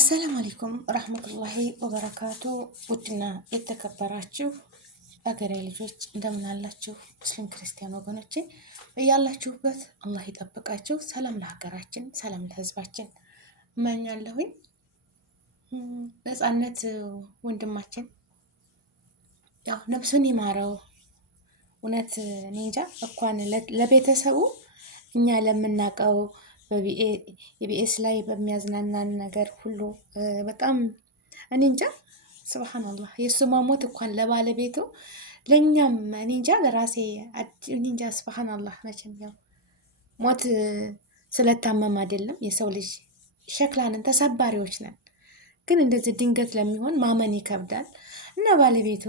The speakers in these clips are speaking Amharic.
አሰላሙ አለይኩም ረህመቱላሂ ወበረካቱ። ውድና የተከበራችሁ አገሬ ልጆች እንደምን አላችሁ? ሙስሊም ክርስቲያን ወገኖቼ እያላችሁበት አላህ ይጠብቃችሁ። ሰላም ለሀገራችን፣ ሰላም ለህዝባችን እመኛለሁኝ። ነፃነት ወንድማችን ያው ነፍሱን ይማረው። እውነት እኔ እንጃ እንኳን ለቤተሰቡ እኛ ለምናውቀው ኢቢኤስ ላይ በሚያዝናናን ነገር ሁሉ በጣም እኔ እንጃ ስብሓንላህ የእሱ ማሞት እንኳን ለባለቤቱ ለእኛም እኔ እንጃ ለራሴ እኔ እንጃ ስብሓንላህ። መቼም ያው ሞት ስለታመም አይደለም፣ የሰው ልጅ ሸክላንን ተሰባሪዎች ነን። ግን እንደዚህ ድንገት ለሚሆን ማመን ይከብዳል እና ባለቤቱ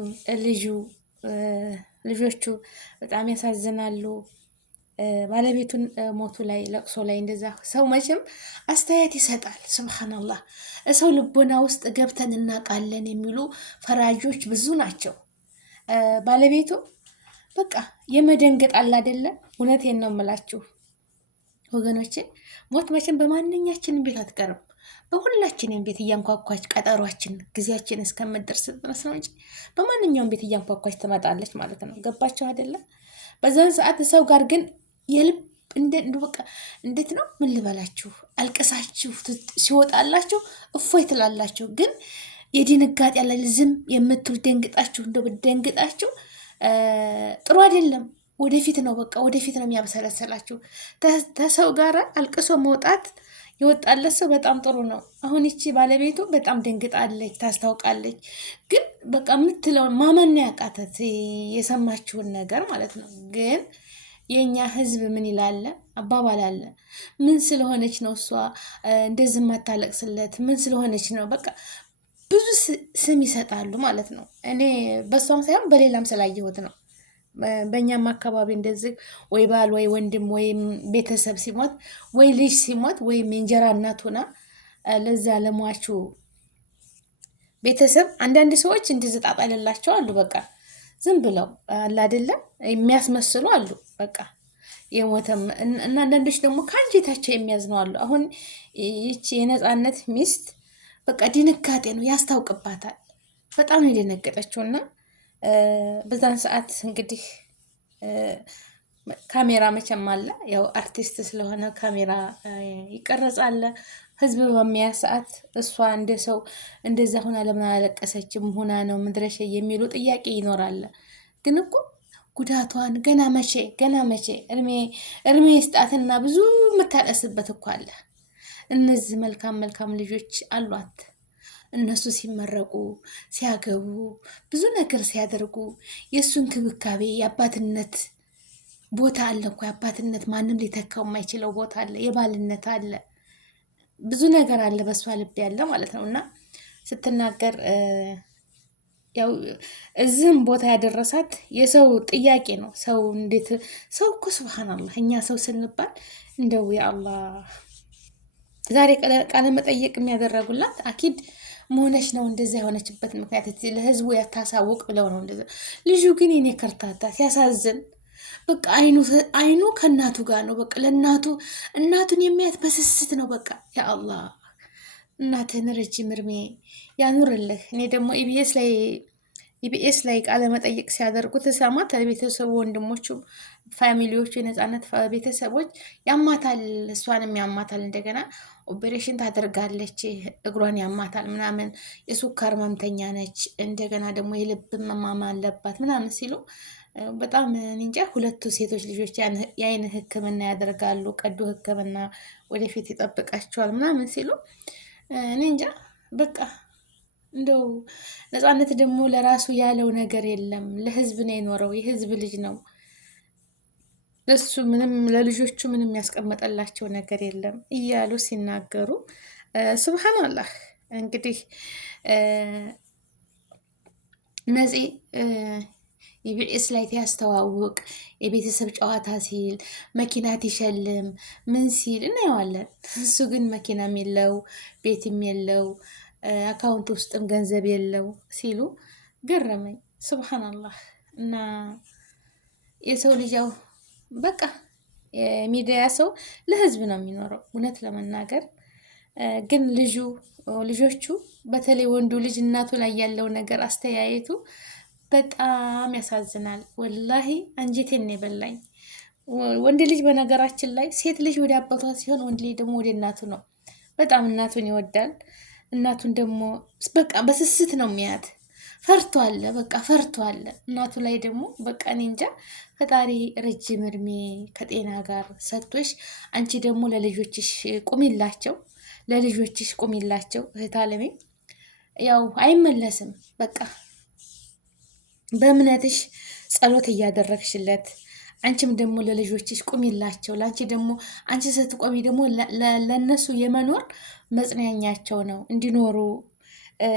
ልጆቹ በጣም ያሳዝናሉ። ባለቤቱን ሞቱ ላይ ለቅሶ ላይ እንደዛ ሰው መቼም አስተያየት ይሰጣል። ስብሓንላህ ሰው ልቦና ውስጥ ገብተን እናውቃለን የሚሉ ፈራጆች ብዙ ናቸው። ባለቤቱ በቃ የመደንገጥ አለ አይደለም። እውነቴን ነው የምላችሁ ወገኖቼ፣ ሞት መቼም በማንኛችንም ቤት አትቀርም። በሁላችንም ቤት እያንኳኳች ቀጠሯችን ጊዜያችን እስከምደርስ ድረስ ነው እንጂ በማንኛውም ቤት እያንኳኳች ትመጣለች ማለት ነው። ገባችሁ አይደለም? በዛን ሰዓት ሰው ጋር ግን የልብ በቃ እንዴት ነው ምን ልበላችሁ፣ አልቀሳችሁ ሲወጣላችሁ እፎይ ትላላችሁ። ግን የድንጋጤ ያለ ዝም የምትሉ ደንግጣችሁ እንደው ደንግጣችሁ ጥሩ አይደለም። ወደፊት ነው በቃ ወደፊት ነው የሚያበሰለሰላችሁ። ተሰው ጋር አልቅሶ መውጣት የወጣለት ሰው በጣም ጥሩ ነው። አሁን ይቺ ባለቤቱ በጣም ደንግጣለች፣ ታስታውቃለች። ግን በቃ የምትለውን ማመን ያቃተት የሰማችውን ነገር ማለት ነው። ግን የኛ ህዝብ ምን ይላል አባባል አለ። ምን ስለሆነች ነው እሷ እንደዚህ ማታለቅስለት? ምን ስለሆነች ነው? በቃ ብዙ ስም ይሰጣሉ ማለት ነው። እኔ በሷም ሳይሆን በሌላም ስላየሁት ነው። በእኛም አካባቢ እንደዚህ ወይ ባል ወይ ወንድም ወይም ቤተሰብ ሲሞት ወይ ልጅ ሲሞት ወይም የእንጀራ እናት ሆና ለዛ ለሟቹ ቤተሰብ አንዳንድ ሰዎች እንደዚህ ጣጣ የሌላቸው አሉ። በቃ ዝም ብለው አለ አይደለም የሚያስመስሉ አሉ። በቃ የሞተም እና አንዳንዶች ደግሞ ከአንጀታቸው የሚያዝነው አሉ። አሁን ይቺ የነፃነት ሚስት በቃ ድንጋጤ ነው ያስታውቅባታል። በጣም ነው የደነገጠችውና በዛን ሰዓት እንግዲህ ካሜራ መቼም አለ፣ ያው አርቲስት ስለሆነ ካሜራ ይቀረጻል። ህዝብ በሚያ ሰዓት እሷ እንደ ሰው እንደዛ ሆና ለምን አላለቀሰችም? ሆና ነው ምድረሻ የሚሉ ጥያቄ ይኖራል። ግን እኮ ጉዳቷን ገና መቼ እድሜ ስጣትና ብዙ የምታለስበት እኮ አለ። እነዚህ መልካም ልጆች አሏት። እነሱ ሲመረቁ ሲያገቡ ብዙ ነገር ሲያደርጉ የእሱ እንክብካቤ የአባትነት ቦታ አለ እኮ። የአባትነት ማንም ሊተካው የማይችለው ቦታ አለ። የባልነት አለ፣ ብዙ ነገር አለ በእሷ ልብ ያለ ማለት ነው። እና ስትናገር ያው እዚህም ቦታ ያደረሳት የሰው ጥያቄ ነው። ሰው እንዴት ሰው እኮ ስብሓንላህ እኛ ሰው ስንባል እንደው የአላህ ዛሬ ቃለ መጠየቅ የሚያደረጉላት አኪድ መሆነች ነው እንደዛ የሆነችበት ምክንያት ለህዝቡ ያታሳውቅ ብለው ነው እንደዛ። ልጁ ግን የኔ ከርታታ ሲያሳዝን በቃ አይኑ ከእናቱ ጋር ነው። በቃ እናቱን የሚያት በስስት ነው። በቃ ያአላህ እናትህን ረጅም እድሜ ያኑርልህ። እኔ ደግሞ ኢቢኤስ ላይ ቃለ መጠይቅ ሲያደርጉት ሰማት ቤተሰቡ ወንድሞቹ ፋሚሊዎቹ የነፃነት ቤተሰቦች ያማታል፣ እሷንም ያማታል። እንደገና ኦፔሬሽን ታደርጋለች፣ እግሯን ያማታል ምናምን፣ የሱካር ህመምተኛ ነች፣ እንደገና ደግሞ የልብ ህመም አለባት ምናምን ሲሉ በጣም እንጃ። ሁለቱ ሴቶች ልጆች የአይን ህክምና ያደርጋሉ፣ ቀዶ ህክምና ወደፊት ይጠብቃቸዋል ምናምን ሲሉ እኔ እንጃ። በቃ እንደው ነፃነት ደግሞ ለራሱ ያለው ነገር የለም። ለህዝብ ነው የኖረው፣ የህዝብ ልጅ ነው። ለሱ ምንም ለልጆቹ ምንም ያስቀመጠላቸው ነገር የለም እያሉ ሲናገሩ ሱብሃንአላህ። እንግዲህ ነፂ ኢቢኤስ ላይ ያስተዋውቅ የቤተሰብ ጨዋታ ሲል መኪናት ይሸልም ምን ሲል እናየዋለን። እሱ ግን መኪናም የለው ቤትም የለው አካውንት ውስጥም ገንዘብ የለው ሲሉ ገረመኝ። ሱብሃንአላህ። እና የሰው ልጅ በቃ የሚዲያ ሰው ለህዝብ ነው የሚኖረው። እውነት ለመናገር ግን ልጆቹ በተለይ ወንዱ ልጅ እናቱ ላይ ያለው ነገር አስተያየቱ በጣም ያሳዝናል። ወላሂ አንጀቴን ነው የበላኝ። ወንድ ልጅ በነገራችን ላይ ሴት ልጅ ወደ አባቷ ሲሆን ወንድ ልጅ ደግሞ ወደ እናቱ ነው። በጣም እናቱን ይወዳል። እናቱን ደግሞ በቃ በስስት ነው የሚያት። ፈርቷል፣ በቃ ፈርቷል። እናቱ ላይ ደግሞ በቃ እኔ እንጃ። ፈጣሪ ረጅም እድሜ ከጤና ጋር ሰጥቶሽ አንቺ ደግሞ ለልጆችሽ ቁሚላቸው፣ ለልጆችሽ ቁሚላቸው እህት አለሜ። ያው አይመለስም። በቃ በእምነትሽ ጸሎት እያደረግሽለት አንቺም ደግሞ ለልጆችሽ ቁሚላቸው። ለአንቺ ደግሞ አንቺ ስትቆሚ ደግሞ ለእነሱ የመኖር መጽናኛቸው ነው። እንዲኖሩ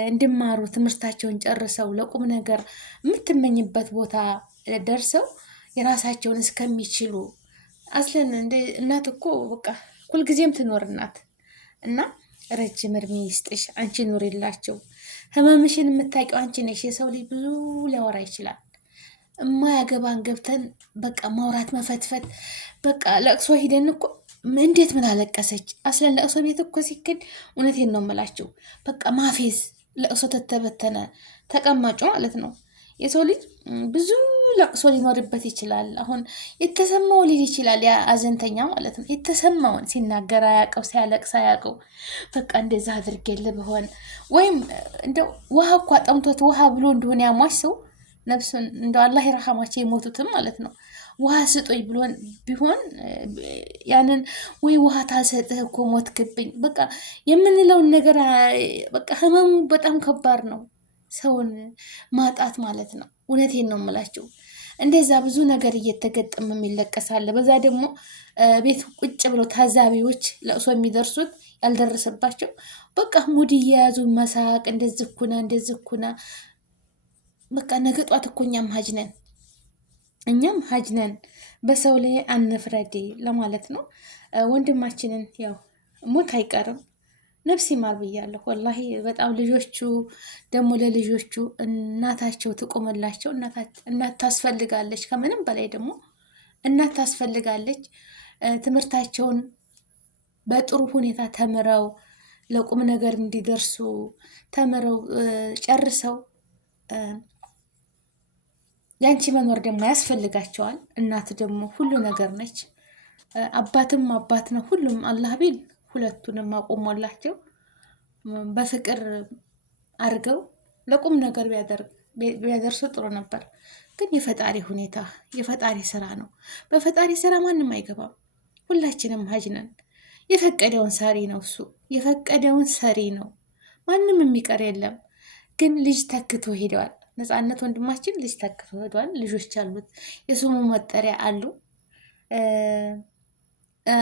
እንዲማሩ ትምህርታቸውን ጨርሰው ለቁም ነገር የምትመኝበት ቦታ ደርሰው የራሳቸውን እስከሚችሉ አስለን እንደ እናት እኮ በቃ ሁልጊዜም ትኖር እናት እና ረጅም እድሜ ይስጥሽ። አንቺ ኑሪላቸው። ህመምሽን የምታውቂው አንቺ ነሽ። የሰው ልጅ ብዙ ሊያወራ ይችላል። እማያገባን ገብተን በቃ ማውራት መፈትፈት። በቃ ለቅሶ ሂደን እኮ እንዴት ምን አለቀሰች አስለን ለቅሶ ቤት እኮ ሲክድ እውነቴን ነው የምላችሁ። በቃ ማፌዝ ለቅሶ ተተበተነ ተቀማጩ ማለት ነው። የሰው ልጅ ብዙ ለቅሶ ሊኖርበት ይችላል። አሁን የተሰማው ሊል ይችላል፣ ያ አዘንተኛ ማለት ነው። የተሰማውን ሲናገር አያውቀው፣ ሲያለቅስ አያውቀው። በቃ እንደዛ አድርጌልህ ብሆን ወይም እንደው ውሃ እኳ ጠምቶት ውሃ ብሎ እንደሆነ ያሟሽ ሰው ነፍሱን እንደው አላህ ይረሐማቸው የሞቱትም ማለት ነው። ውሃ ስጦኝ ብሎን ቢሆን ያንን ወይ ውሃ ታሰጥህ እኮ ሞትክብኝ በቃ የምንለውን ነገር በቃ ህመሙ በጣም ከባድ ነው። ሰውን ማጣት ማለት ነው። እውነቴን ነው የምላቸው። እንደዛ ብዙ ነገር እየተገጠመ የሚለቀሳለ። በዛ ደግሞ ቤት ቁጭ ብሎ ታዛቢዎች ለቅሶ የሚደርሱት ያልደረሰባቸው በቃ ሙድ እየያዙ መሳቅ፣ እንደዚህ ኩና እንደዚህ ኩና። በቃ ነገ ጧት እኮ እኛም ሀጅ ነን። በሰው ላይ አንፍረድ ለማለት ነው። ወንድማችንን ያው ሞት አይቀርም፣ ነፍስ ይማር ብያለሁ። ወላሂ በጣም ልጆቹ ደግሞ ለልጆቹ እናታቸው ትቆመላቸው። እናት ታስፈልጋለች። ከምንም በላይ ደግሞ እናት ታስፈልጋለች። ትምህርታቸውን በጥሩ ሁኔታ ተምረው ለቁም ነገር እንዲደርሱ ተምረው ጨርሰው ያንቺ መኖር ደግሞ ያስፈልጋቸዋል። እናት ደግሞ ሁሉ ነገር ነች። አባትም አባት ነው። ሁሉም አላህ ቢል ሁለቱንም አቆሞላቸው በፍቅር አድርገው ለቁም ነገር ቢያደርሱ ጥሩ ነበር። ግን የፈጣሪ ሁኔታ የፈጣሪ ስራ ነው። በፈጣሪ ስራ ማንም አይገባም። ሁላችንም ሀጅ ነን። የፈቀደውን ሰሪ ነው እሱ። የፈቀደውን ሰሪ ነው። ማንም የሚቀር የለም። ግን ልጅ ተክቶ ሄደዋል። ነፃነት ወንድማችን ልጅ ተክቶ ሄደዋል። ልጆች አሉት። የስሙ መጠሪያ አሉ።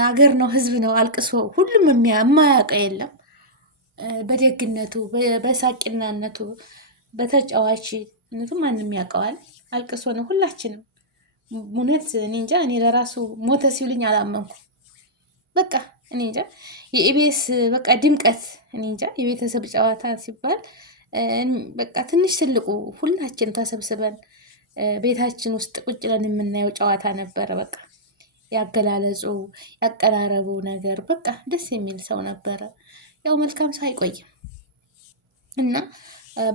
አገር ነው፣ ህዝብ ነው። አልቅሶ ሁሉም የማያውቀው የለም። በደግነቱ፣ በሳቂናነቱ፣ በተጫዋችነቱ ማንም ያውቀዋል። አልቅሶ ነው ሁላችንም። እውነት እኔ እንጃ። እኔ ለራሱ ሞተ ሲሉኝ አላመንኩ። በቃ እኔ እንጃ። የኢቢኤስ በቃ ድምቀት። እኔ እንጃ። የቤተሰብ ጨዋታ ሲባል በቃ ትንሽ ትልቁ ሁላችን ተሰብስበን ቤታችን ውስጥ ቁጭ ብለን የምናየው ጨዋታ ነበረ። በቃ ያገላለጹ ያቀራረቡ ነገር በቃ ደስ የሚል ሰው ነበረ። ያው መልካም ሰው አይቆይም እና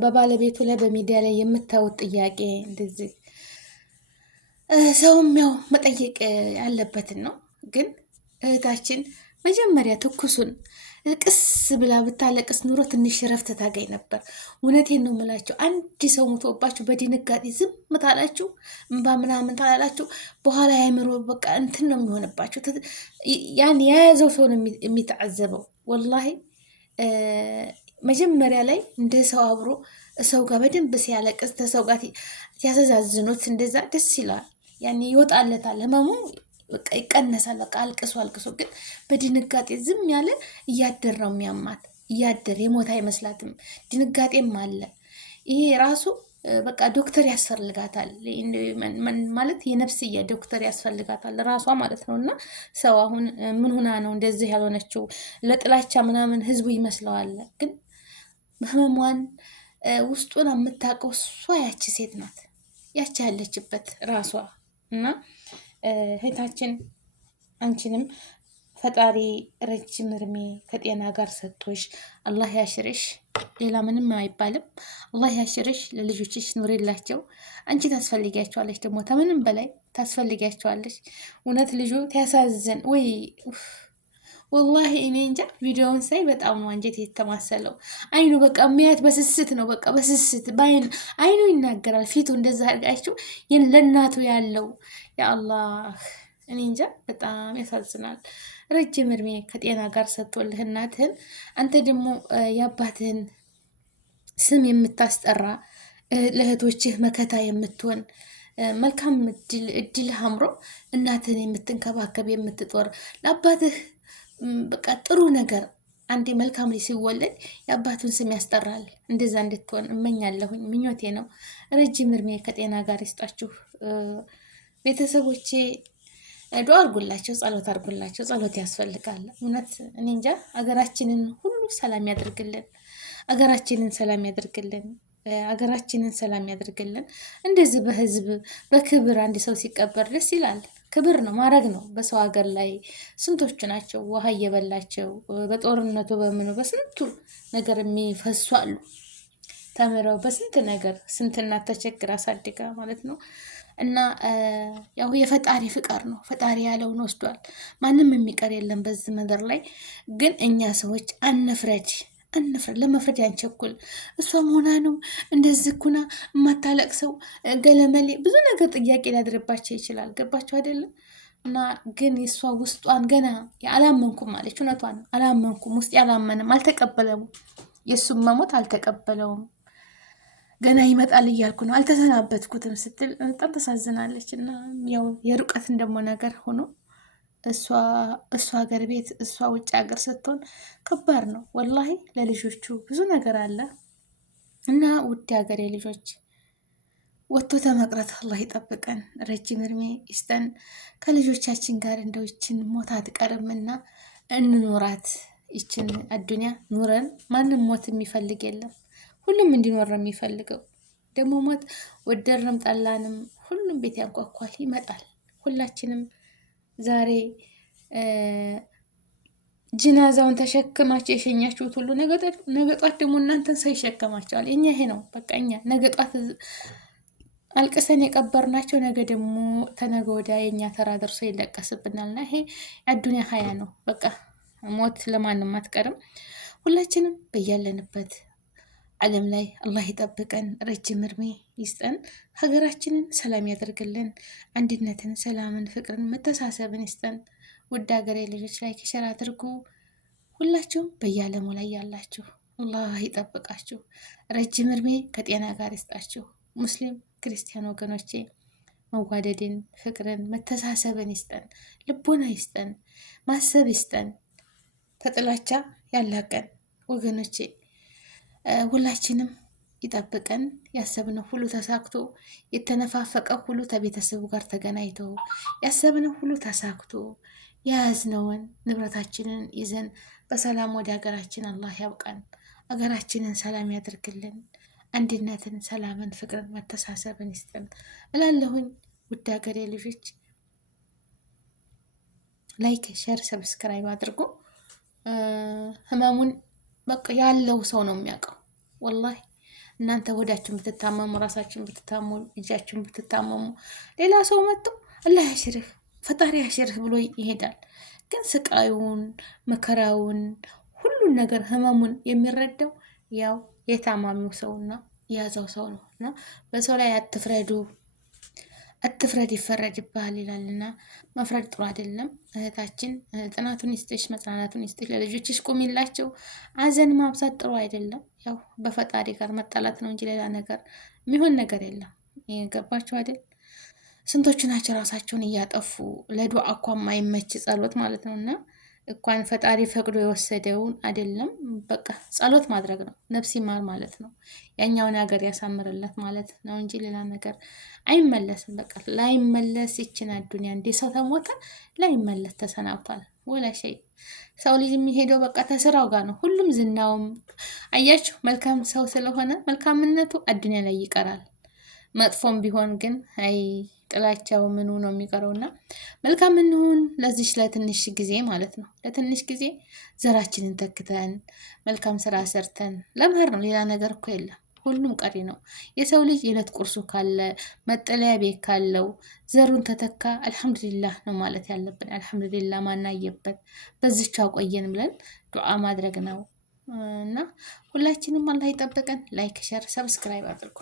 በባለቤቱ ላይ በሚዲያ ላይ የምታዩት ጥያቄ እንደዚህ ሰውም ያው መጠየቅ ያለበትን ነው። ግን እህታችን መጀመሪያ ትኩሱን ቅስ ብላ ብታለቅስ ኑሮ ትንሽ ረፍት ታገኝ ነበር። እውነቴን ነው የምላቸው። አንድ ሰው ሙቶባችሁ በድንጋጤ ዝም ታላችሁ፣ እምባ ምናምን ታላላችሁ፣ በኋላ ያምሮ በቃ እንትን ነው የሚሆንባችሁ። ያን የያዘው ሰው ነው የሚተዓዘበው። ወላሂ መጀመሪያ ላይ እንደ ሰው አብሮ ሰው ጋር በደንብ ሲያለቅስ ተሰው ጋር ሲያዘዛዝኑት እንደዛ ደስ ይለዋል። ያን ይወጣለታል ህመሙ በቃ ይቀነሳል። በቃ አልቅሶ ግን በድንጋጤ ዝም ያለ እያደር ነው የሚያማት። እያደር የሞት አይመስላትም። ድንጋጤም አለ። ይሄ ራሱ በቃ ዶክተር ያስፈልጋታል ማለት የነፍስያ ዶክተር ያስፈልጋታል ራሷ ማለት ነው። እና ሰው አሁን ምን ሆና ነው እንደዚህ ያልሆነችው? ለጥላቻ ምናምን ህዝቡ ይመስለዋል። ግን ህመሟን ውስጡን የምታውቀው እሷ ያቺ ሴት ናት፣ ያቺ ያለችበት ራሷ እና እህታችን አንቺንም ፈጣሪ ረጅም እድሜ ከጤና ጋር ሰጥቶሽ አላህ ያሽርሽ። ሌላ ምንም አይባልም። አላህ ያሽርሽ። ለልጆችሽ ኑሪላቸው። አንቺ ታስፈልጊያቸዋለች፣ ደግሞ ከምንም በላይ ታስፈልጊያቸዋለች። እውነት ልጁ ተያሳዝን ወይ ወላሂ እኔ እንጃ። ቪዲዮውን ሳይ በጣም ነው አንጀት የተማሰለው። አይኑ በቃ የሚያት በስስት ነው፣ በቃ በስስት አይኑ ይናገራል። ፊቱ እንደዛ አድርጋችሁ ለእናቱ ያለው የአላህ እኔ እንጃ፣ በጣም ያሳዝናል። ረጅም እድሜ ከጤና ጋር ሰጥቶልህ እናትህን፣ አንተ ደግሞ የአባትህን ስም የምታስጠራ ለእህቶችህ መከታ የምትሆን መልካም እድል አምሮ እናትህን የምትንከባከብ የምትጦር ለአባትህ በቃ ጥሩ ነገር አንዴ መልካም ልጅ ሲወለድ የአባቱን ስም ያስጠራል። እንደዛ እንድትሆን እመኛለሁኝ፣ ምኞቴ ነው። ረጅም እድሜ ከጤና ጋር ይስጣችሁ ቤተሰቦቼ። ዱአ አድርጉላቸው፣ ጸሎት አድርጉላቸው። ጸሎት ያስፈልጋል። እውነት እኔ እንጃ። አገራችንን ሁሉ ሰላም ያደርግልን፣ አገራችንን ሰላም ያደርግልን፣ አገራችንን ሰላም ያደርግልን። እንደዚህ በህዝብ በክብር አንድ ሰው ሲቀበር ደስ ይላል። ክብር ነው፣ ማድረግ ነው። በሰው ሀገር ላይ ስንቶቹ ናቸው ውሃ እየበላቸው በጦርነቱ በምኑ በስንቱ ነገር የሚፈሱ አሉ። ተምረው በስንት ነገር ስንት እናት ተቸግራ አሳድጋ ማለት ነው። እና ያው የፈጣሪ ፍቃድ ነው። ፈጣሪ ያለውን ወስዷል። ማንም የሚቀር የለም በዚህ ምድር ላይ። ግን እኛ ሰዎች አንፍረድ፣ ለመፍረድ አንቸኩል። እሷ መሆና ነው እንደዚህ ኩና የማታለቅሰው ገለመሌ ብዙ ነገር ጥያቄ ሊያድርባቸው ይችላል። ገባቸው አይደለም? እና ግን የእሷ ውስጧን ገና አላመንኩም ማለች። እውነቷን አላመንኩም፣ ውስጥ ያላመንም አልተቀበለውም። የእሱም መሞት አልተቀበለውም። ገና ይመጣል እያልኩ ነው አልተሰናበትኩትም ስትል በጣም ተሳዝናለች። እና ያው የሩቀትን ደግሞ ነገር ሆኖ እሷ ሀገር ቤት እሷ ውጭ ሀገር ስትሆን ከባድ ነው ወላሂ። ለልጆቹ ብዙ ነገር አለ እና ውድ ሀገሬ ልጆች ወጥቶ ተመቅረት አላህ ይጠብቀን፣ ረጅም እድሜ ይስጠን። ከልጆቻችን ጋር እንደው ይችን ሞት አትቀርምና እንኖራት። ይችን አዱኒያ ኑረን ማንም ሞት የሚፈልግ የለም። ሁሉም እንዲኖር ነው የሚፈልገው። ደግሞ ሞት ወደድንም ጠላንም ሁሉም ቤት ያንኳኳል፣ ይመጣል። ሁላችንም ዛሬ ጅናዛውን ተሸክማችሁ የሸኛችሁት ሁሉ ነገ ጧት ደግሞ እናንተን ሰው ይሸከማቸዋል። እኛ ይሄ ነው በቃ። እኛ ነገ ጧት አልቅሰን የቀበርናቸው ነገ ደግሞ ተነገ ወዲያ የእኛ ተራ ደርሶ ይለቀስብናል። እና ይሄ አዱኒያ ሀያ ነው በቃ። ሞት ለማንም አትቀርም። ሁላችንም በያለንበት ዓለም ላይ አላህ ይጠብቀን፣ ረጅም እድሜ ይስጠን፣ ሀገራችንን ሰላም ያደርግልን፣ አንድነትን፣ ሰላምን፣ ፍቅርን፣ መተሳሰብን ይስጠን። ውድ ሀገሬ ልጆች ላይክ ሸር አድርጉ። ሁላችሁም በየዓለሙ ላይ ያላችሁ አላህ ይጠብቃችሁ፣ ረጅም እድሜ ከጤና ጋር ይስጣችሁ። ሙስሊም ክርስቲያን ወገኖቼ መዋደድን፣ ፍቅርን፣ መተሳሰብን ይስጠን፣ ልቦና ይስጠን፣ ማሰብ ይስጠን፣ ተጥላቻ ያላቀን ወገኖቼ። ሁላችንም ይጠብቀን። ያሰብነው ሁሉ ተሳክቶ የተነፋፈቀ ሁሉ ከቤተሰቡ ጋር ተገናኝቶ ያሰብነው ሁሉ ተሳክቶ የያዝነውን ንብረታችንን ይዘን በሰላም ወደ ሀገራችን አላህ ያብቃን። ሀገራችንን ሰላም ያደርግልን። አንድነትን፣ ሰላምን፣ ፍቅርን፣ መተሳሰብን ይስጠን እላለሁኝ። ውድ ሀገሬ ልጆች ላይክ፣ ሼር፣ ሰብስክራይብ አድርጎ ህመሙን በቃ ያለው ሰው ነው የሚያውቀው። ወላሂ እናንተ ወዳችሁን ብትታመሙ፣ ራሳችሁን ብትታመሙ፣ እጃችሁን ብትታመሙ ሌላ ሰው መጥቶ አላህ ያሽርህ ፈጣሪ ያሽርህ ብሎ ይሄዳል። ግን ስቃዩን፣ መከራውን፣ ሁሉን ነገር ህመሙን የሚረዳው ያው የታማሚው ሰውና የያዘው ሰው ነው። እና በሰው ላይ አትፍረዱ፣ አትፍረድ ይፈረድብሃል ይላልና መፍረድ ጥሩ አይደለም። እህታችን ጥናቱን ይስጥሽ፣ መጽናናቱን ይስጥሽ፣ ለልጆችሽ ቁሚላቸው። አዘን ማብዛት ጥሩ አይደለም። ያው በፈጣሪ ጋር መጣላት ነው እንጂ ሌላ ነገር የሚሆን ነገር የለም። ገባችሁ አይደል? ስንቶቹ ናቸው ራሳቸውን እያጠፉ ለዱዓ እኳ የማይመች ጸሎት ማለት ነው። እና እንኳን ፈጣሪ ፈቅዶ የወሰደውን አይደለም በቃ ጸሎት ማድረግ ነው። ነፍስ ይማር ማለት ነው። ያኛውን ሀገር ያሳምርለት ማለት ነው እንጂ ሌላ ነገር አይመለስም። በቃ ላይመለስ ይችን አዱኒያ እንደ ሰው ተሞተ ላይመለስ ተሰናብቷል። ወላ ሸይ ሰው ልጅ የሚሄደው በቃ ተስራው ጋር ነው። ሁሉም ዝናውም አያችሁ መልካም ሰው ስለሆነ መልካምነቱ አዱኒያ ላይ ይቀራል። መጥፎም ቢሆን ግን አይ ጥላቻው ምኑ ነው የሚቀረውና መልካም እንሁን ለዚች ለትንሽ ጊዜ ማለት ነው። ለትንሽ ጊዜ ዘራችንን ተክተን መልካም ስራ ሰርተን ለመሄድ ነው። ሌላ ነገር እኮ የለም። ሁሉም ቀሪ ነው። የሰው ልጅ የዕለት ቁርሱ ካለ መጠለያ ቤት ካለው ዘሩን ተተካ አልሐምዱሊላህ ነው ማለት ያለብን። አልሐምዱሊላህ ማናየበት በዚች አቆየን ብለን ዱዓ ማድረግ ነው እና ሁላችንም አላህ ይጠብቀን። ላይክ፣ ሸር፣ ሰብስክራይብ አድርጉ።